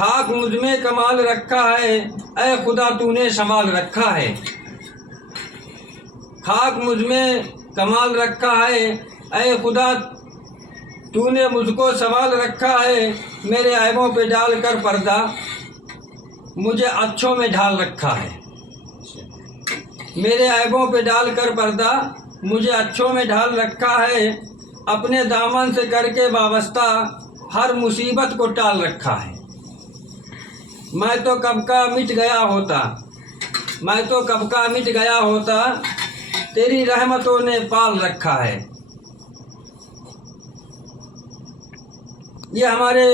खाक मुझ में कमाल रखा है, ऐ खुदा तूने संभाल रखा है। खाक मुझ में कमाल रखा है, ऐ खुदा तूने मुझको संभाल रखा है। मेरे ऐबों पे डाल कर पर्दा मुझे अच्छों में ढाल रखा है। मेरे ऐबों पे डाल कर पर्दा मुझे अच्छों में ढाल रखा है। अपने दामन से करके वाबस्ता हर मुसीबत को टाल रखा है। मैं तो कब का मिट गया होता, मैं तो कब का मिट गया होता, तेरी रहमतों ने पाल रखा है। ये हमारे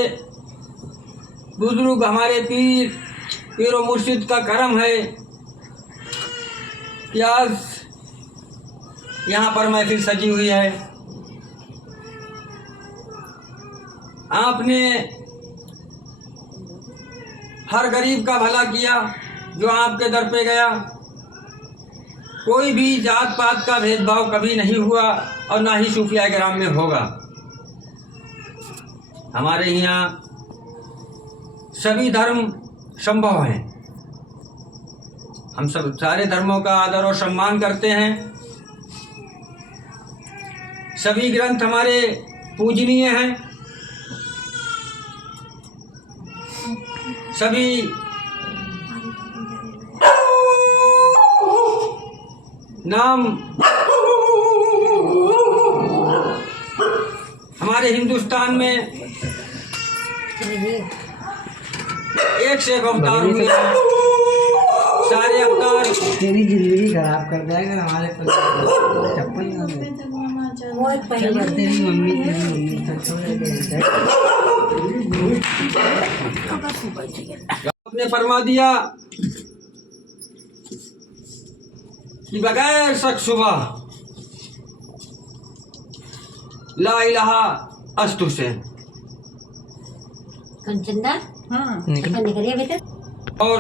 बुजुर्ग, हमारे पीर व मुर्शिद का करम है कि आज यहाँ पर महफिल सजी हुई है। आपने हर गरीब का भला किया जो आपके दर पे गया। कोई भी जात पात का भेदभाव कभी नहीं हुआ और ना ही सूफिया किराम में होगा। हमारे यहाँ सभी धर्म संभव हैं। हम सब सारे धर्मों का आदर और सम्मान करते हैं। सभी ग्रंथ हमारे पूजनीय हैं। सभी नाम हमारे हिंदुस्तान में एक से एक अवतार हुए हैं। सारे अवतार तेरी जिंदगी खराब कर देगा। हमारे चप्पल तेरी मम्मी आपने फरमा दिया कि बगैर शक सुबह ला इलाहा अस्तु से कंचनदा निकलिए बेटा। और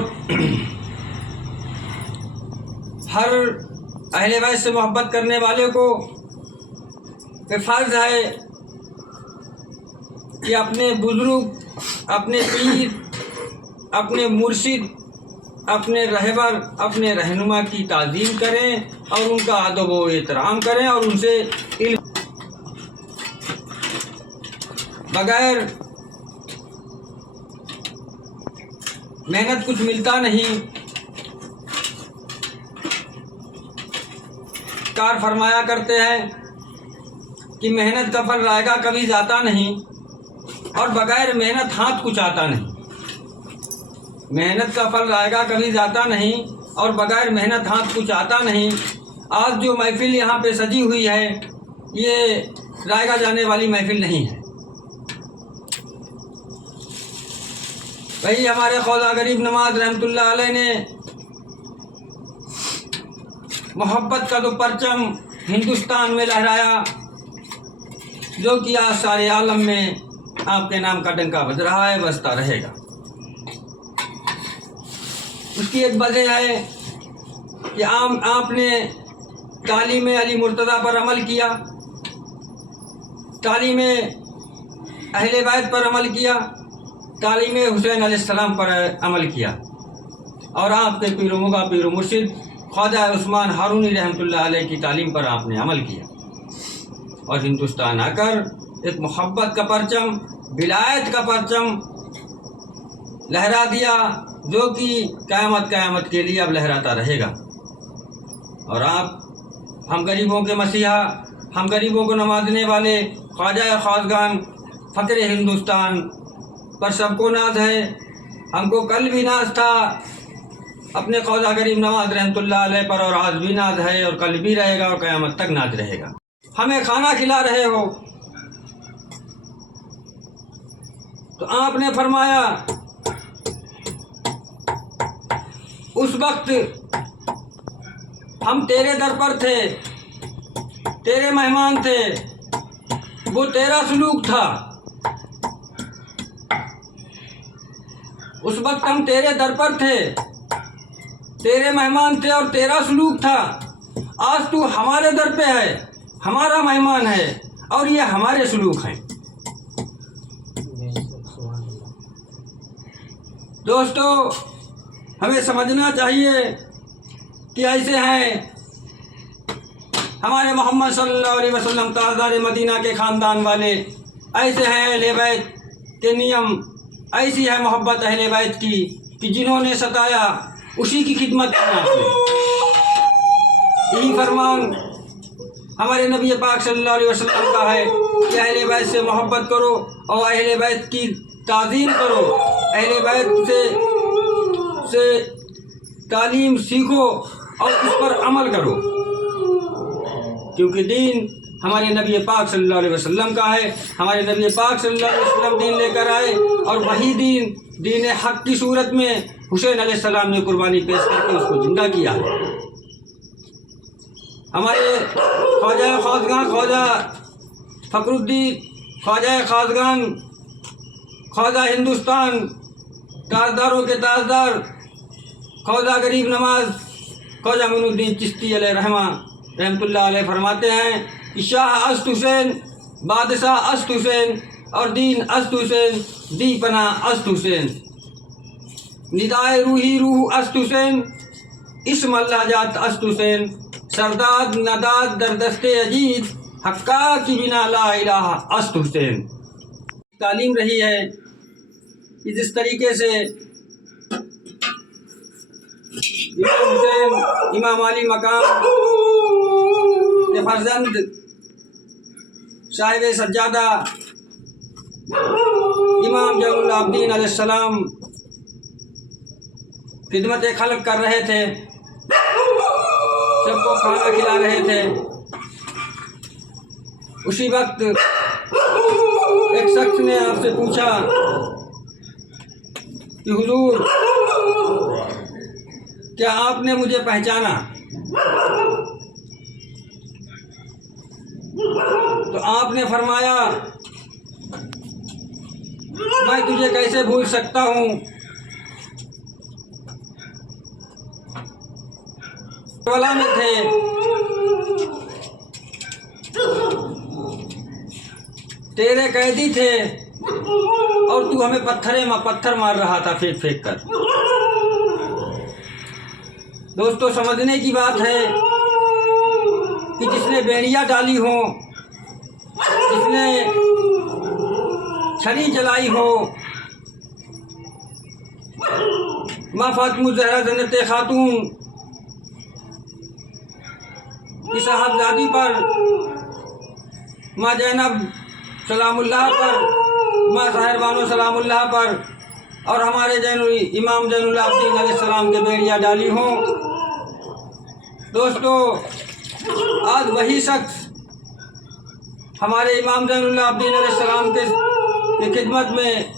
हर अहले बैत से मोहब्बत करने वाले को ये फर्ज है कि अपने बुजुर्ग, अपने पीर, अपने मुर्शिद, अपने रहबर, अपने रहनुमा की ताज़ीम करें और उनका अदब व एहतराम करें और उनसे इल्म। बगैर मेहनत कुछ मिलता नहीं। कार फरमाया करते हैं कि मेहनत का फल रायगा कभी जाता नहीं और बगैर मेहनत हाथ कुछ आता नहीं। मेहनत का फल रायगा कभी जाता नहीं और बगैर मेहनत हाथ कुछ आता नहीं। आज जो महफिल यहाँ पे सजी हुई है ये रायगा जाने वाली महफिल नहीं है। वही हमारे ख्वाजा गरीब नवाज रहमतुल्लाह अलैह ने मोहब्बत का जो परचम हिंदुस्तान में लहराया, जो कि आज सारे आलम में आपके नाम का डंका बज रहा है, बजता रहेगा। उसकी एक वजह है कि आपने तालीम अली मुर्तज़ा पर अमल किया, तालीम अहले बैत पर अमल किया, तालीम हुसैन अलैहिस्सलाम पर अमल किया और आपके पीरों का पीर मुर्शिद ख्वाजा उस्मान हारूनी रहमतुल्लाह अलैह की तालीम पर आपने अमल किया और हिंदुस्तान आकर एक मोहब्बत का परचम, विलायत का परचम लहरा दिया, जो कि क़यामत के लिए अब लहराता रहेगा। और आप हम गरीबों के मसीहा, हम गरीबों को नवाजने वाले ख्वाजा ख़ासगान फ़क़्र हिंदुस्तान पर सबको नाज है। हमको कल भी नाज था अपने ख्वाजा गरीब नवाज रहमतुल्लाह अलैह पर और आज भी नाज है और कल भी रहेगा और क़यामत तक नाज रहेगा। हमें खाना खिला रहे हो तो आपने फरमाया उस वक्त हम तेरे दर पर थे, तेरे मेहमान थे, वो तेरा सलूक था। उस वक्त हम तेरे दर पर थे, तेरे मेहमान थे और तेरा सलूक था। आज तू हमारे दर पे है, हमारा मेहमान है और ये हमारे सलूक हैं। दोस्तों, हमें समझना चाहिए कि ऐसे हैं हमारे मोहम्मद सल्लल्लाहु अलैहि वसल्लम ताजदार मदीना के ख़ानदान वाले, ऐसे हैं अहले बैत के नियम, ऐसी है मोहब्बत अहले बैत की कि जिन्होंने सताया उसी की खिदमत करना। यही फरमान हमारे नबी पाक सल्लल्लाहु अलैहि वसल्लम का है कि अहले बैत से मोहब्बत करो और अहले बैत की ताज़ीम करो, अहले बैत से तालीम सीखो और उस पर अमल करो, क्योंकि दीन हमारे नबी पाक सल्लल्लाहु अलैहि वसल्लम का है। हमारे नबी पाक सल्लल्लाहु अलैहि वसल्लम दीन लेकर आए और वही दीन हक की सूरत में हुसैन अलैहिस्सलाम ने कुर्बानी पेश करके उसको जिंदा किया। हमारे ख्वाजा खासगान ख्वाजा फखरुद्दीन ख्वाजा खासगान ख्वाजा हिंदुस्तान ताजदारों के ताजदार ख्वाजा गरीब नवाज ख्वाजा मोइनुद्दीन चिश्ती रहमतुल्लाह अलैह फरमाते हैं कि शाह अस्त हुसैन, बादशाह अस्त हुसैन और दीन अस्त हुसैन, दी पना अस्त हुसैन, निदाए रूही रूह अस्त हुसैन, इस्म अल्लाह जात अस्त हुसैन, सरदाद नदाद दरदस्ते अजीज, हक्का की बिना ला इलाहा अस्त हुसैन। तालीम रही है कि जिस तरीके से इमाम हुसैन इमाम अली मकाम के फर्जंद साहिब सज्जादा इमाम जैनुल आबिदीन अलैहिस्सलाम खिदमत खल्क कर रहे थे, सबको खाना खिला रहे थे। उसी वक्त एक शख्स ने आपसे पूछा कि हुजूर, क्या आपने मुझे पहचाना? तो आपने फरमाया, मैं तुझे कैसे भूल सकता हूँ, करबला में थे, तेरे कैदी थे और तू हमें पत्थर मार रहा था फेंक फेंक कर। दोस्तों, समझने की बात है कि जिसने बेड़ियाँ डाली हो, जिसने छड़ी जलाई हो, माँ फातिमा ज़हरा जन्नत खातून की साहबजादी पर, माँ ज़ैनब सलामुल्लाह पर, माँ साहिबानो सलामुल्लाह पर और हमारे इमाम जैनुल आबिदीन अलैहिस्सलाम के बेड़ियाँ डाली हों। दोस्तों, आज वही शख्स हमारे इमाम जैनुल आबिदीन अलैहिस्सलाम के खिदमत में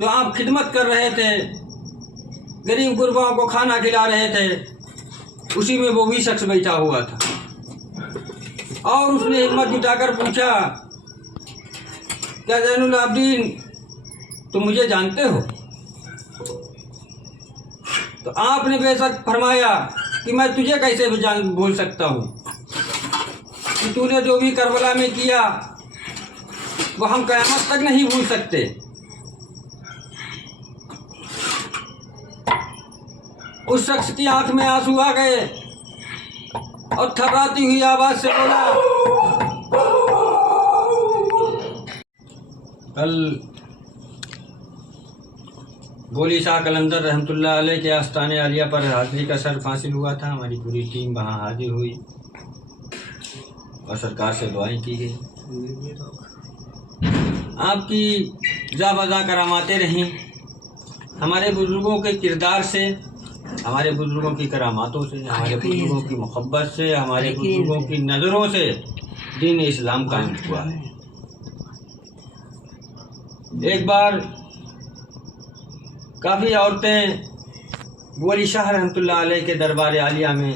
जो आप खिदमत कर रहे थे, गरीब गुरबाओं को खाना खिला रहे थे, उसी में वो भी शख्स बैठा हुआ था और उसने हिम्मत जुटाकर पूछा, क्या जैनुल आबिदीन तुम मुझे जानते हो? तो आपने बेशक फरमाया कि मैं तुझे कैसे भूल सकता हूँ कि तूने जो भी करबला में किया वो हम क़यामत तक नहीं भूल सकते। उस शख्स की आंख में आंसू आ गए और थर्राती हुई आवाज़ से बोला, कल गोली शाह कलंदर रहमतुल्लाह अलैह के आस्ताने आलिया पर हाज़िरी का शर्फ हासिल हुआ था। हमारी पूरी टीम वहाँ हाजिर हुई और सरकार से दुआएं की गई। आपकी जा बजा करामातें रहीं, हमारे बुज़ुर्गों के किरदार से, हमारे बुज़ुर्गों की करामातों से, हमारे बुज़ुर्गों की मोहब्बत से, हमारे बुज़ुर्गों की नज़रों से दीन इस्लाम कायम हुआ है। एक बार काफ़ी औरतें गोली शाह रहमतुल्लाह अलैह के दरबार आलिया में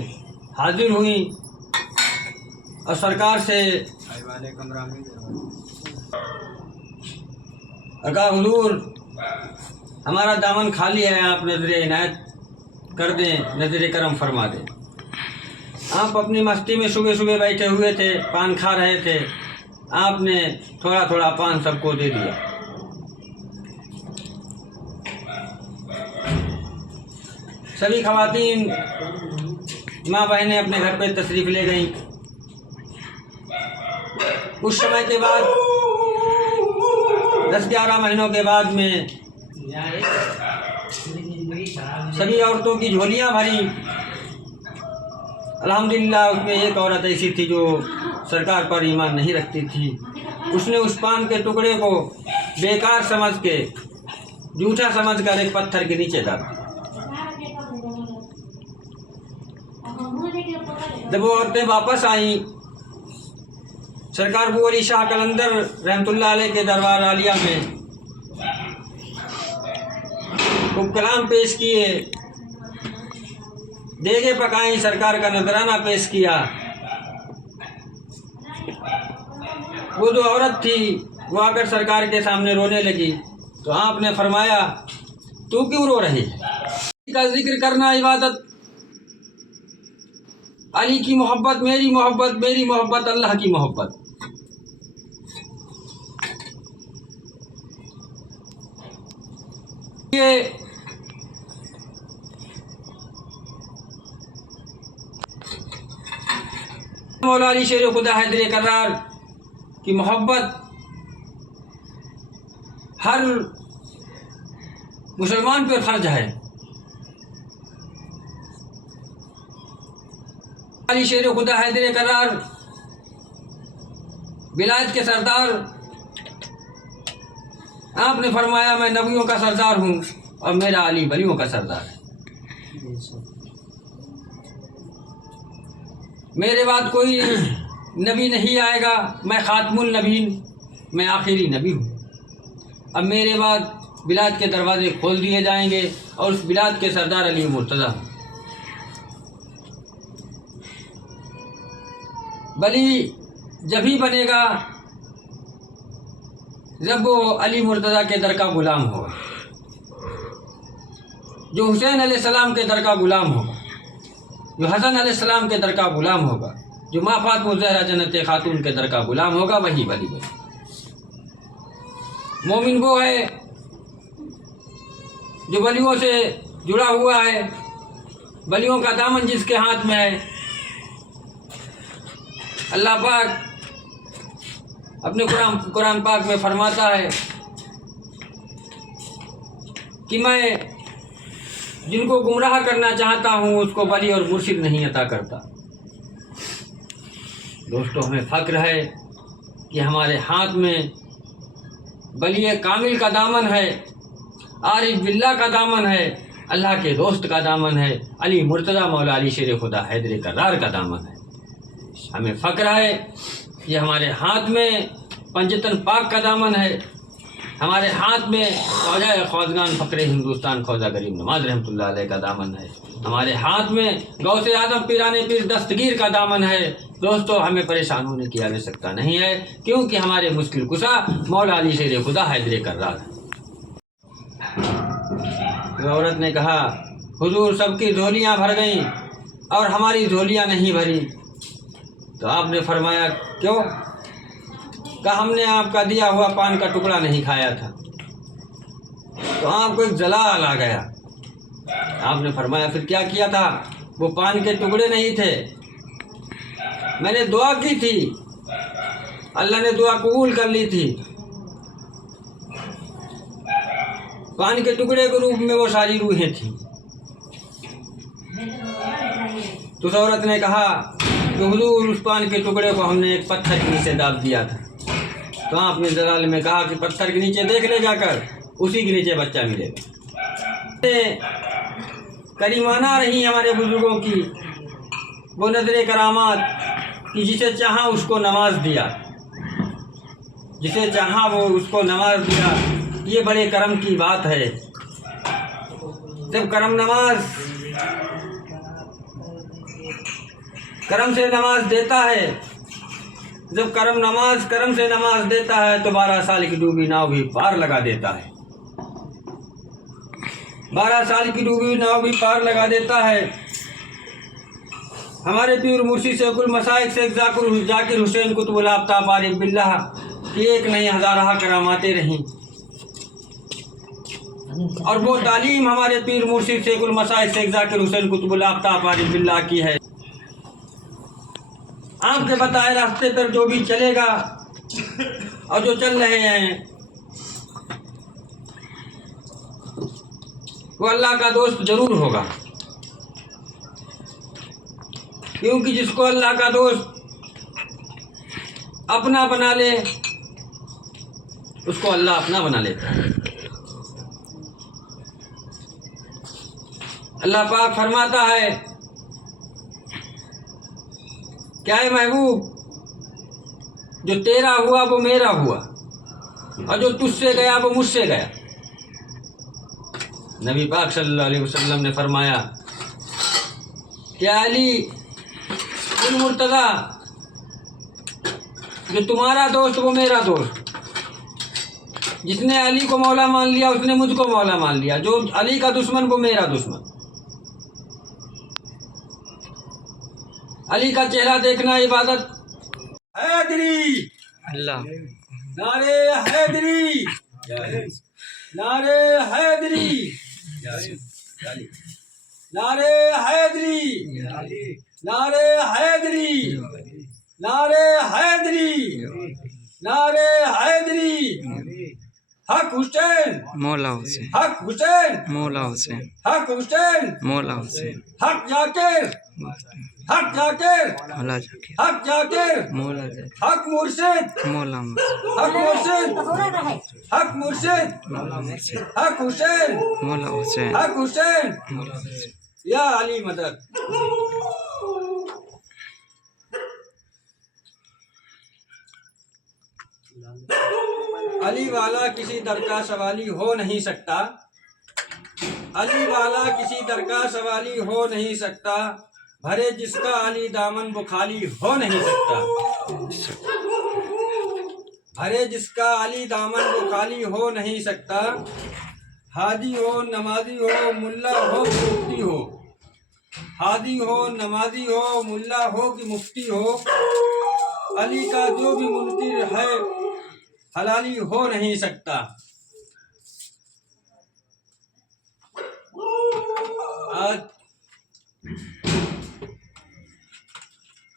हाजिर हुई और सरकार से कहा, हुजूर हमारा दामन खाली है, आप नजर इनायत कर दें, नजर करम फरमा दें। आप अपनी मस्ती में सुबह सुबह बैठे हुए थे, पान खा रहे थे, आपने थोड़ा थोड़ा पान सबको दे दिया। सभी खवातीन माँ बहनें अपने घर पे तशरीफ़ ले गईं। कुछ समय के बाद 10-11 महीनों के बाद में सभी औरतों की झोलियाँ भरी। अल्हम्दुलिल्लाह उसमें एक औरत ऐसी थी जो सरकार पर ईमान नहीं रखती थी। उसने उस पान के टुकड़े को बेकार समझ के, झूठा समझ कर एक पत्थर के नीचे डाल दिया। जब वो औरतें वापस आईं, सरकार अबू अली शाह कलंदर रहमतुल्लाह अलैह के दरबार आलिया में खूब कलाम पेश किए, देगे पकाई, सरकार का नजराना पेश किया। वो जो औरत थी वो आकर सरकार के सामने रोने लगी, तो आपने फरमाया, तू क्यों रो रही है? का जिक्र करना इबादत, अली की मोहब्बत, मेरी मोहब्बत अल्लाह की मोहब्बत। ये मौला अली शेर खुदा हैदर करार की मोहब्बत हर मुसलमान पर फर्ज है। अली शेर खुदा हैदर करार विलायत के सरदार, आपने फरमाया मैं नबियों का सरदार हूँ और मेरा अली वलियों का सरदार है। मेरे बाद कोई नबी नहीं आएगा, मैं खातमुल नबीन, मैं आखिरी नबी हूँ। अब मेरे बाद बिलाद के दरवाजे खोल दिए जाएंगे और उस बिलाद के सरदार अली मुर्तज़ा। वली जब ही बनेगा जब वो अली मुर्तज़ा के दर का गुलाम होगा, जो हुसैन अलैहिस्सलाम के दर का गुलाम होगा, जो हसन अलैहिस्सलाम के दर का गुलाम होगा, जो माँ फातिमा ज़हरा जन्नत खातून के दर का गुलाम होगा, वही वली बने। मोमिन वो है जो वलियों से जुड़ा हुआ है, वलियों का दामन जिसके हाथ में है। अल्लाह पाक अपने कुरान पाक में फरमाता है कि मैं जिनको गुमराह करना चाहता हूँ उसको वली और मुर्शिद नहीं अता करता। दोस्तों, हमें फ़ख्र है कि हमारे हाथ में वली कामिल का दामन है, आरिफ बिल्ला का दामन है, अल्लाह के दोस्त का दामन है, अली मुर्तज़ा मौला अली शेर खुदा हैदर करार का दामन है। हमें फ़ख्र है कि हमारे हाथ में पंजतन पाक का दामन है, हमारे हाथ में ख्वाजा ख्वाजगान फ़क्र हिंदुस्तान ख्वाजा गरीब नवाज रहमतुल्लाह अलैह का दामन है, हमारे हाथ में गौसे आदम पीराने पीर दस्तगीर का दामन है। दोस्तों, हमें परेशान होने की आवश्यकता नहीं है, क्योंकि हमारे मुश्किल कुशा मौला अली शेर खुदा हैदर करार है। औरत ने कहा, हुजूर सबकी झोलियाँ भर गईं और हमारी झोलियाँ नहीं भरी। तो आपने फरमाया, क्यों? कहा, हमने आपका दिया हुआ पान का टुकड़ा नहीं खाया था। तो आपको एक जलाल आ गया। आपने फरमाया, फिर क्या किया था? वो पान के टुकड़े नहीं थे, मैंने दुआ की थी, अल्लाह ने दुआ कबूल कर ली थी। पान के टुकड़े के रूप में वो सारी रूहें थी। तो उस औरत ने कहा कि हुजूर उस पान के टुकड़े को हमने एक पत्थर के नीचे दाब दिया था। तो आपने जलाल में कहा कि पत्थर के नीचे देख ले जाकर, उसी के नीचे बच्चा मिलेगा। करीमाना रही हमारे बुजुर्गों की वो नजरे करामात कि जिसे चाहा उसको नवाज दिया, जिसे चाहा वो उसको नवाज दिया। ये बड़े करम की बात है। जब करम से नमाज देता है, जब करम से नमाज देता है तो 12 साल की डूबी नाव भी पार लगा देता है। 12 साल की डूबी नाव भी पार लगा देता है। हमारे पीर मुर्शिद शेखुल मसाइक शेख जाकिर हुसैन कुतुबुल आफ्ताब आरिफ बिल्लाह की एक नहीं हज़ारहा करामाते रहीं। और वो तालीम हमारे पीर मुर्शिद शेखुल मसाइद शेख जाकिर हुसैन कुतुबुल आफ्ताब आरिफ बिल्लाह की है। आपके बताए रास्ते पर जो भी चलेगा और जो चल रहे हैं वो अल्लाह का दोस्त जरूर होगा, क्योंकि जिसको अल्लाह का दोस्त अपना बना ले उसको अल्लाह अपना बना लेता है। अल्लाह पाक फरमाता है, क्या है महबूब, जो तेरा हुआ वो मेरा हुआ और जो तुझसे गया वो मुझसे गया। नबी पाक सल्लल्लाहु अलैहि वसल्लम ने फरमाया, क्या अली बिन मुर्तज़ा, जो तुम्हारा दोस्त वो मेरा दोस्त। जिसने अली को मौला मान लिया उसने मुझको मौला मान लिया, जो अली का दुश्मन वो मेरा दुश्मन। अली का चेहरा देखना इबादत। हैदरी अल्लाह, नारे हैदरी, नारे हैदरी, नारे हैदरी, नारे हैदरी, नारे हैदरी, नारे हैदरी। हक हुसैन, मौला हुसैन, हक हुसैन, मौला हुसैन, हक हुसैन, मौला हुसैन, हक जाकिर, हक जाकिर, मौला जाकिर, हक जाकिर, मौला जाकिर, हक मुर्शिद, मौला मुर्शिद, हक मुर्शिद, हक मुर्शिद, मौला मुर्शिद, हक हुसैन, मौला हुसैन, हक हुसैन, मौला हुसैन। या अली मदद। अली वाला किसी दर का सवाली हो नहीं सकता, अली वाला किसी दर का सवाली हो नहीं सकता, भरे जिसका अली दामन वो खाली हो नहीं सकता। भरे जिसका अली दामन वो खाली हो नहीं सकता। हादी हो नमाजी हो मुल्ला हो कि मुफ्ती हो, हादी हो नमाजी हो मुल्ला हो कि मुफ्ती हो, अली का जो भी मुनकिर है हलाली हो नहीं सकता। आज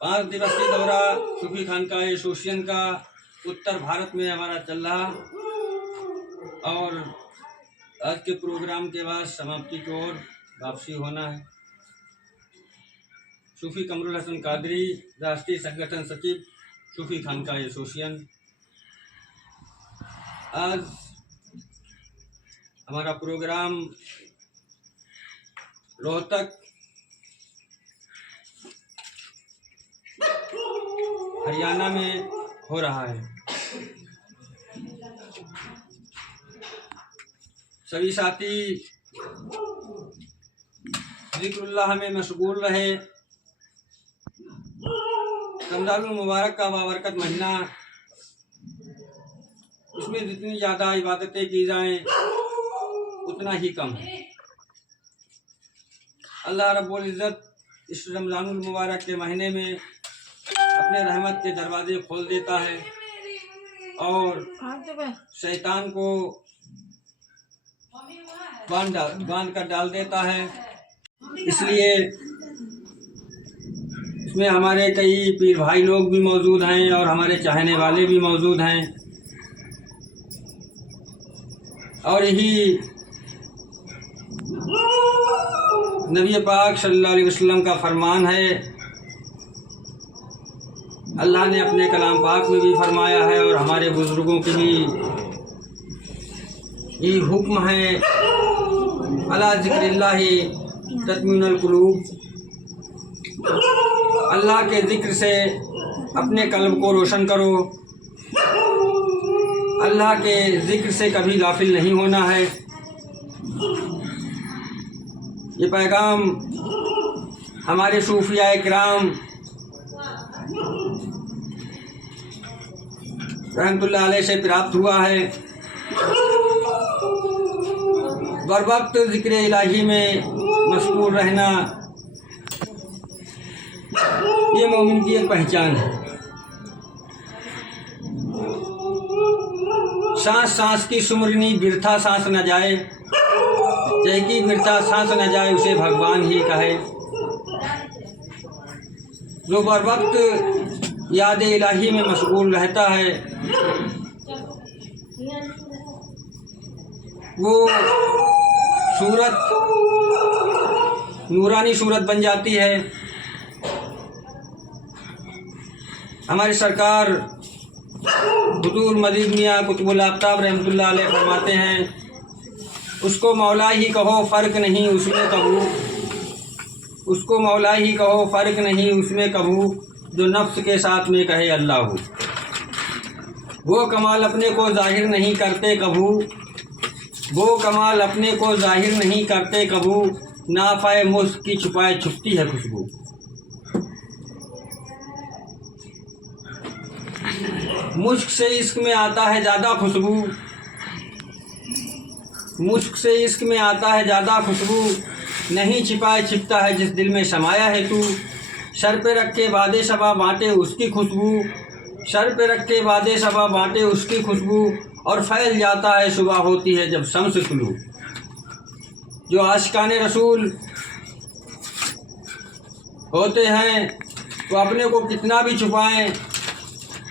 5 दिवसीय दौरा सूफी खानकाह एसोसिएशन का उत्तर भारत में हमारा चल रहा, और आज के प्रोग्राम के बाद समाप्ति की ओर वापसी होना है। सूफी कमरुल हसन कादरी, राष्ट्रीय संगठन सचिव सूफी खानकाह एसोसिएशन। आज हमारा प्रोग्राम रोहतक हरियाणा में हो रहा है। सभी साथी जिक्रुल्लाह में मशगूल रहे। रमज़ानुल मुबारक का बाबरकत महीना, इसमें जितनी ज़्यादा इबादतें की जाएं उतना ही कम है। अल्लाह रब्बुल इज़्ज़त इस रमज़ानुल मुबारक के महीने में अपने रहमत के दरवाजे खोल देता है और शैतान को बांध कर डाल देता है। इसलिए इसमें हमारे कई पीर भाई लोग भी मौजूद हैं और हमारे चाहने वाले भी मौजूद हैं, और यही नबी पाक सल्लल्लाहु अलैहि वसल्लम का फरमान है। अल्लाह ने अपने कलाम पाक में भी फरमाया है और हमारे बुजुर्गों की भी ये हुक्म है, अला ज़िक्रिल्लाहि तत्मिनुल कुलूब। अल्लाह के ज़िक्र से अपने कल्ब को रोशन करो, अल्लाह के ज़िक्र से कभी गाफिल नहीं होना है। ये पैगाम हमारे सूफिया किराम रहमतुल्लाह अलैह से प्राप्त हुआ है। बर वक्त ज़िक्र इलाही में मशगूल रहना ये मोमिन की एक पहचान है। सांस सांस की सुमरनी बिरथा सांस न जाए, जैकी फिरता सांस न जाए उसे भगवान ही कहे। जो बर वक्त याद इलाही में मशगूल रहता है वो सूरत नूरानी सूरत बन जाती है। हमारे सरकार हुजूर मजीद मियाँ कुतुबुल आफ्ताब रहमतुल्लाह अलैह फरमाते हैं, उसको मौला ही कहो फ़र्क नहीं उसमें कबू, उसको मौला ही कहो फ़र्क नहीं उसमें कबू, जो नफ्स के साथ में कहे अल्लाह हो। वो कमाल अपने को ज़ाहिर नहीं करते कबू, वो कमाल अपने को ज़ाहिर नहीं करते कबू, नाफ़ाए मुस्क की छुपाए छुपती है खुशबू। मुश्क से इश्क में आता है ज़्यादा खुशबू, मुश्क से इश्क में आता है ज़्यादा खुशबू, नहीं छिपाए छिपता है जिस दिल में समाया है तू। सर पे रख के वादे शबा बाँटे उसकी खुशबू, सर पे रख के वादे शबा बाँटे उसकी खुशबू, और फैल जाता है सुबह होती है जब शम्स तुलू। जो आशिकाने रसूल होते हैं वो अपने को कितना भी छुपाएं,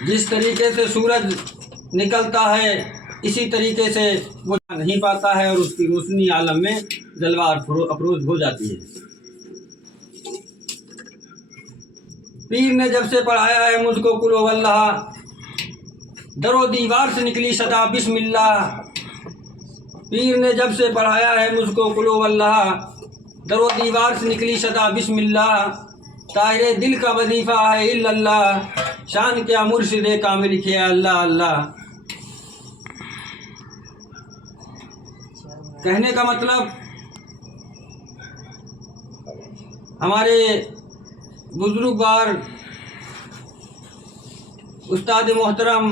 जिस तरीके से सूरज निकलता है इसी तरीके से वो नहीं पाता है और उसकी रोशनी आलम में जलवा अफरोज हो जाती है। पीर ने जब से पढ़ाया है मुझको कुलो वल्लाह, दरो दीवार से निकली सदा बिस्मिल्लाह। पीर ने जब से पढ़ाया है मुझको कुलो वल्लाह, दरो दीवार से निकली सदा बिस्मिल्लाह। ताहिरे दिल का वजीफ़ा है इल्लल्लाह, शान क्या मुर्शिदे कामिल किया अल्लाह अल्लाह। कहने का मतलब हमारे बुजुर्गवार उस्ताद मोहतरम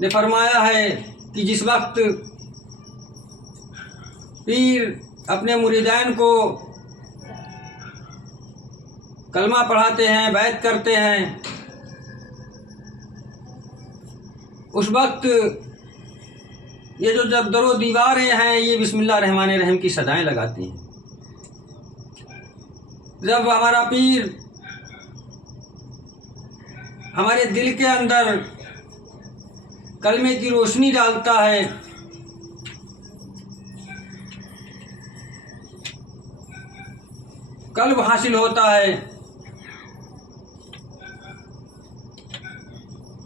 ने फरमाया है कि जिस वक्त पीर अपने मुरीदान को कलमा पढ़ाते हैं, बैत करते हैं, उस वक्त ये जो जब दरो दीवारें हैं ये बिस्मिल्लाह रहमान रहीम की सदाएं लगाती हैं। जब हमारा पीर हमारे दिल के अंदर कलमे की रोशनी डालता है, कल्ब हासिल होता है,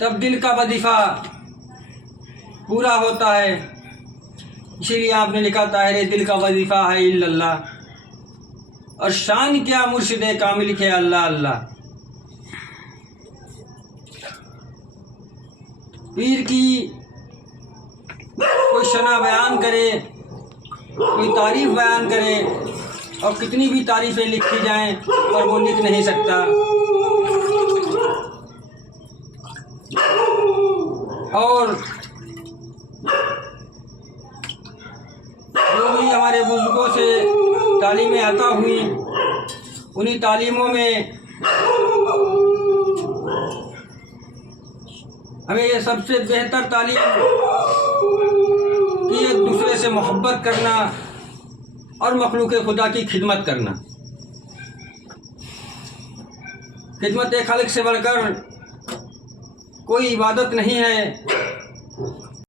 तब दिल का वजीफ़ा पूरा होता है। इसीलिए आपने लिखा ताहिरे दिल का वजीफ़ा है इल्लल्लाह, और शान क्या मुर्शिदे कामिल के अल्लाह अल्लाह। पीर की कोई शना बयान करे, कोई तारीफ़ बयान करे, और कितनी भी तारीफ़ें लिखी जाएं पर वो लिख नहीं सकता। और जो भी हमारे बुजुर्गों से तालीमें अता हुई, उन्हीं तालीमों में हमें ये सबसे बेहतर तालीम कि एक दूसरे से मोहब्बत करना और मखलूक खुदा की खिदमत करना। खिदमत खल्क़ से बढ़कर कोई इबादत नहीं है।